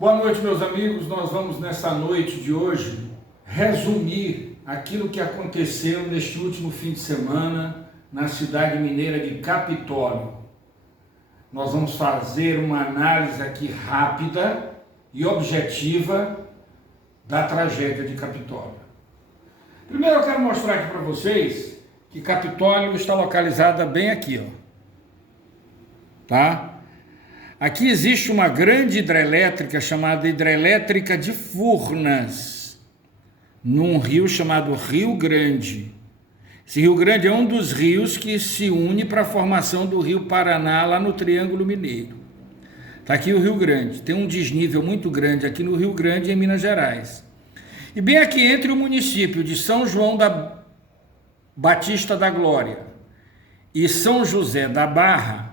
Boa noite, meus amigos. Nós vamos, nessa noite de hoje, resumir aquilo que aconteceu neste último fim de semana na cidade mineira de Capitólio. Nós vamos fazer uma análise aqui rápida e objetiva da tragédia de Capitólio. Primeiro eu quero mostrar aqui para vocês que Capitólio está localizada bem aqui, ó. Tá? Aqui existe uma grande hidrelétrica chamada Hidrelétrica de Furnas, num rio chamado Rio Grande. Esse Rio Grande é um dos rios que se une para a formação do Rio Paraná, lá no Triângulo Mineiro. Está aqui o Rio Grande. Tem um desnível muito grande aqui no Rio Grande, em Minas Gerais. E bem aqui entre o município de São João da Batista da Glória e São José da Barra,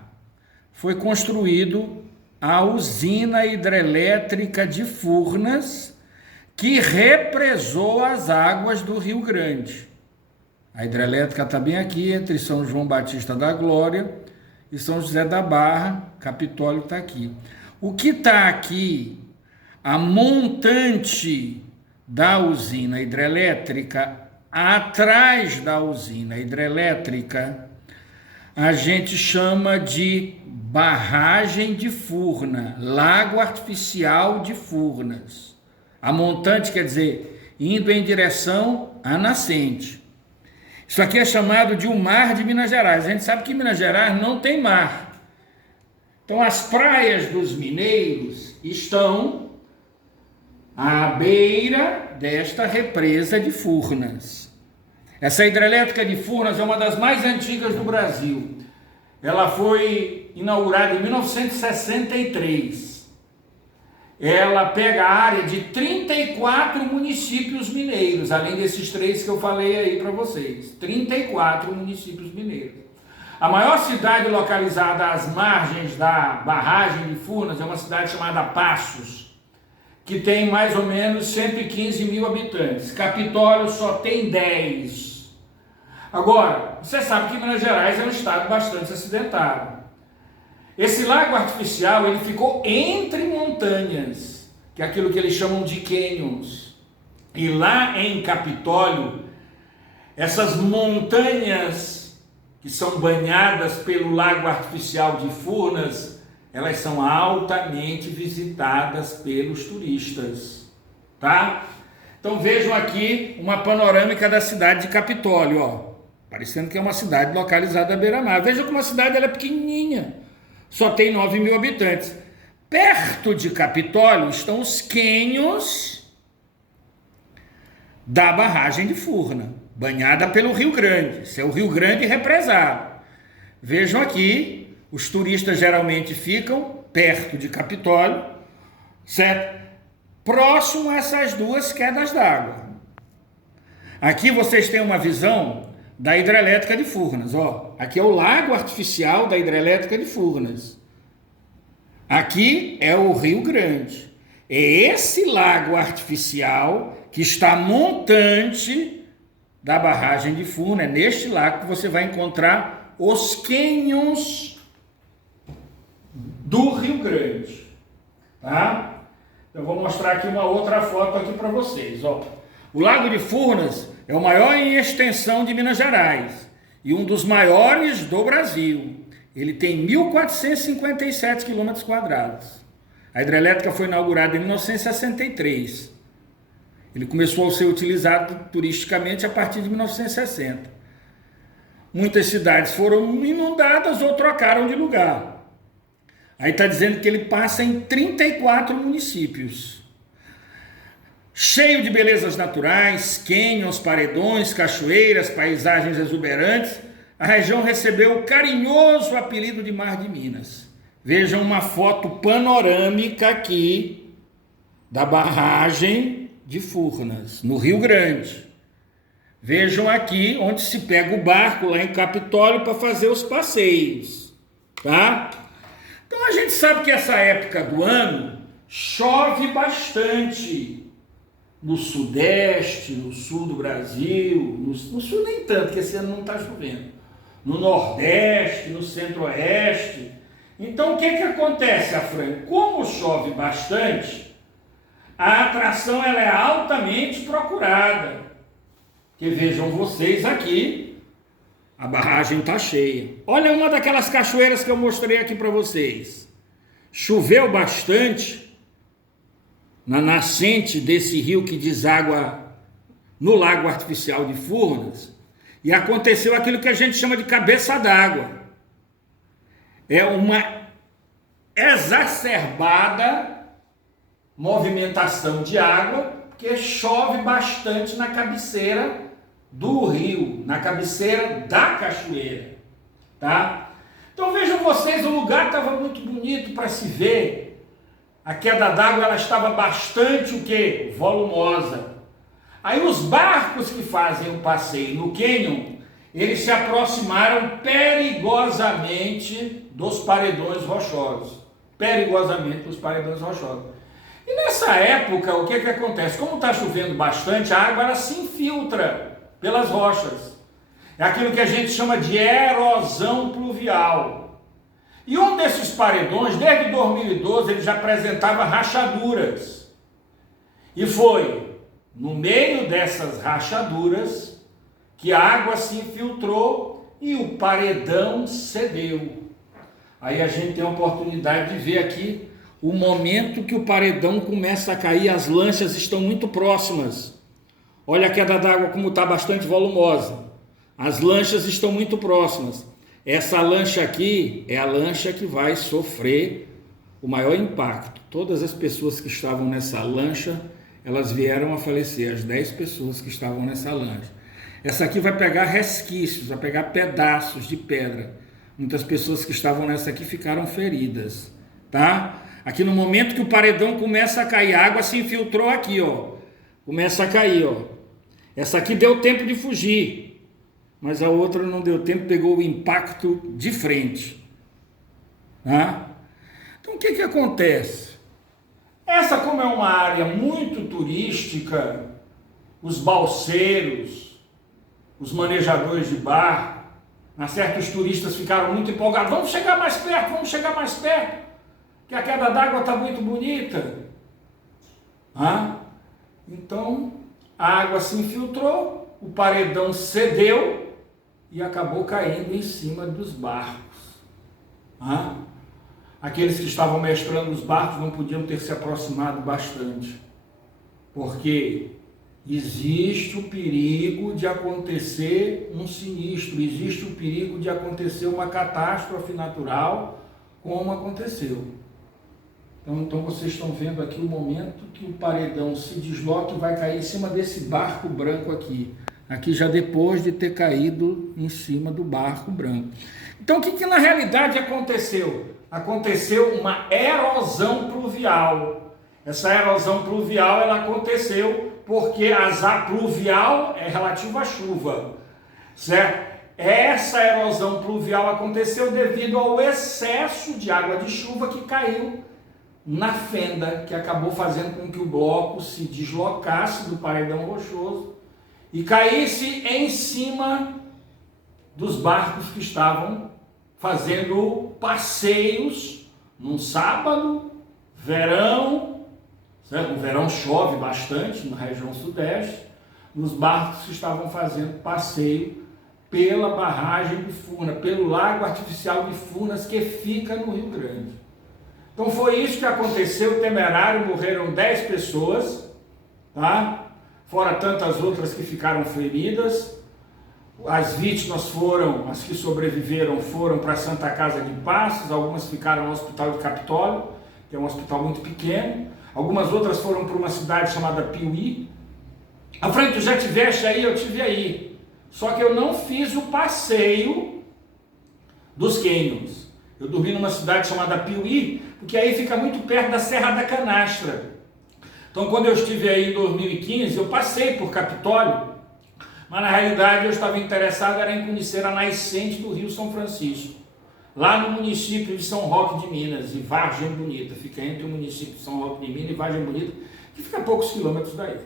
foi construído a usina hidrelétrica de Furnas, que represou as águas do Rio Grande. A hidrelétrica está bem aqui, entre São João Batista da Glória e São José da Barra. Capitólio está aqui. O que está aqui, a montante da usina hidrelétrica, atrás da usina hidrelétrica, a gente chama de barragem de Furna, lago artificial de Furnas. A montante quer dizer indo em direção à nascente. Isso aqui é chamado de o mar de Minas Gerais. A gente sabe que Minas Gerais não tem mar. Então as praias dos mineiros estão à beira desta represa de Furnas. Essa hidrelétrica de Furnas é uma das mais antigas do Brasil. Ela foi inaugurada em 1963. Ela pega a área de 34 municípios mineiros, além desses 3 que eu falei aí para vocês. 34 municípios mineiros. A maior cidade localizada às margens da barragem de Furnas é uma cidade chamada Passos, que tem mais ou menos 115 mil habitantes. Capitólio só tem 10. Agora, você sabe que Minas Gerais é um estado bastante acidentado. Esse lago artificial, ele ficou entre montanhas, que é aquilo que eles chamam de canyons. E lá em Capitólio, essas montanhas que são banhadas pelo lago artificial de Furnas, elas são altamente visitadas pelos turistas, tá? Então vejam aqui uma panorâmica da cidade de Capitólio, ó. Parecendo que é uma cidade localizada à beira-mar. Veja como a cidade ela é pequenininha, só tem 9 mil habitantes. Perto de Capitólio estão os cânions da barragem de Furna, banhada pelo Rio Grande. Esse é o Rio Grande represado. Vejam aqui, os turistas geralmente ficam perto de Capitólio, certo? Próximo a essas duas quedas d'água. Aqui vocês têm uma visão da hidrelétrica de Furnas, ó. Aqui é o lago artificial da hidrelétrica de Furnas. Aqui é o Rio Grande. É esse lago artificial que está montante da barragem de Furnas. É neste lago que você vai encontrar os cânions do Rio Grande, tá? Eu vou mostrar aqui uma outra foto aqui para vocês, ó. O Lago de Furnas é o maior em extensão de Minas Gerais e um dos maiores do Brasil. Ele tem 1.457 quilômetros quadrados. A hidrelétrica foi inaugurada em 1963. Ele começou a ser utilizado turisticamente a partir de 1960. Muitas cidades foram inundadas ou trocaram de lugar. Aí está dizendo que ele passa em 34 municípios. Cheio de belezas naturais, cânions, paredões, cachoeiras, paisagens exuberantes, a região recebeu o carinhoso apelido de Mar de Minas. Vejam uma foto panorâmica aqui da barragem de Furnas, no Rio Grande. Vejam aqui onde se pega o barco lá em Capitólio para fazer os passeios, tá? Então a gente sabe que essa época do ano chove bastante. No sudeste, no sul do Brasil, no sul nem tanto, porque esse ano não está chovendo. No nordeste, no centro-oeste. Então o que acontece, Afrânio? Como chove bastante, A atração ela é altamente procurada. Porque vejam vocês aqui, a barragem está cheia. Olha uma daquelas cachoeiras que eu mostrei aqui para vocês. Choveu bastante na nascente desse rio que deságua no lago artificial de Furnas, e aconteceu aquilo que a gente chama de cabeça d'água. É uma exacerbada movimentação de água, porque chove bastante na cabeceira do rio, na cabeceira da cachoeira, tá? Então vejam vocês, o lugar estava muito bonito para se ver. A queda d'água ela estava bastante o quê? Volumosa. Aí os barcos que fazem o passeio no cânion, eles se aproximaram perigosamente dos paredões rochosos. Perigosamente dos paredões rochosos. E nessa época, o que acontece? Como está chovendo bastante, a água ela se infiltra pelas rochas. É aquilo que a gente chama de erosão pluvial. E um desses paredões, desde 2012, ele já apresentava rachaduras. E foi no meio dessas rachaduras que a água se infiltrou e o paredão cedeu. Aí a gente tem a oportunidade de ver aqui o momento que o paredão começa a cair, as lanchas estão muito próximas. Olha a queda d'água como está bastante volumosa. As lanchas estão muito próximas. Essa lancha aqui é a lancha que vai sofrer o maior impacto. Todas as pessoas que estavam nessa lancha, elas vieram a falecer, as 10 pessoas que estavam nessa lancha. Essa aqui vai pegar resquícios, vai pegar pedaços de pedra. Muitas pessoas que estavam nessa aqui ficaram feridas, tá? Aqui no momento que o paredão começa a cair, a água se infiltrou aqui, ó. Começa a cair, ó. Essa aqui deu tempo de fugir, mas a outra não deu tempo, pegou o impacto de frente, tá? Então o que acontece? Essa, como é uma área muito turística, os balseiros, os manejadores de barco, certos turistas ficaram muito empolgados. Vamos chegar mais perto, que a queda d'água está muito bonita. Então, a água se infiltrou, o paredão cedeu e acabou caindo em cima dos barcos. Aqueles que estavam mestrando os barcos não podiam ter se aproximado bastante, porque existe o perigo de acontecer um sinistro, existe o perigo de acontecer uma catástrofe natural, como aconteceu. Então vocês estão vendo aqui o momento que o paredão se desloca e vai cair em cima desse barco branco aqui. Aqui já depois de ter caído em cima do barco branco. Então o que na realidade aconteceu? Aconteceu uma erosão pluvial. Essa erosão pluvial ela aconteceu porque a pluvial é relativo à chuva, certo? Essa erosão pluvial aconteceu devido ao excesso de água de chuva que caiu na fenda, que acabou fazendo com que o bloco se deslocasse do paredão rochoso e caísse em cima dos barcos que estavam fazendo passeios num sábado, verão, certo? No verão chove bastante na região sudeste, nos barcos que estavam fazendo passeio pela barragem de Furnas, pelo lago artificial de Furnas que fica no Rio Grande. Então foi isso que aconteceu, temerário, morreram 10 pessoas, tá? Fora tantas outras que ficaram feridas. As vítimas foram, as que sobreviveram foram para a Santa Casa de Passos, algumas ficaram no Hospital de Capitólio, que é um hospital muito pequeno, algumas outras foram para uma cidade chamada Piuí. A frente, tu já tiveste aí? Eu tive aí, só que eu não fiz o passeio dos cânions. Eu dormi numa cidade chamada Piuí, porque aí fica muito perto da Serra da Canastra. Então quando eu estive aí em 2015, eu passei por Capitólio, mas na realidade eu estava interessado em conhecer a nascente do Rio São Francisco, lá no município de São Roque de Minas, e Vargem Bonita, fica entre o município de São Roque de Minas e Vargem Bonita, que fica a poucos quilômetros daí.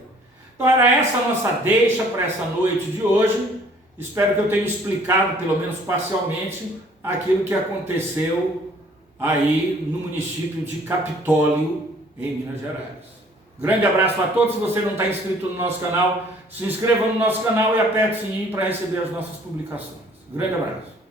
Então era essa a nossa deixa para essa noite de hoje. Espero que eu tenha explicado, pelo menos parcialmente, aquilo que aconteceu aí no município de Capitólio, em Minas Gerais. Grande abraço a todos. Se você não está inscrito no nosso canal, se inscreva no nosso canal e aperte o sininho para receber as nossas publicações. Grande abraço.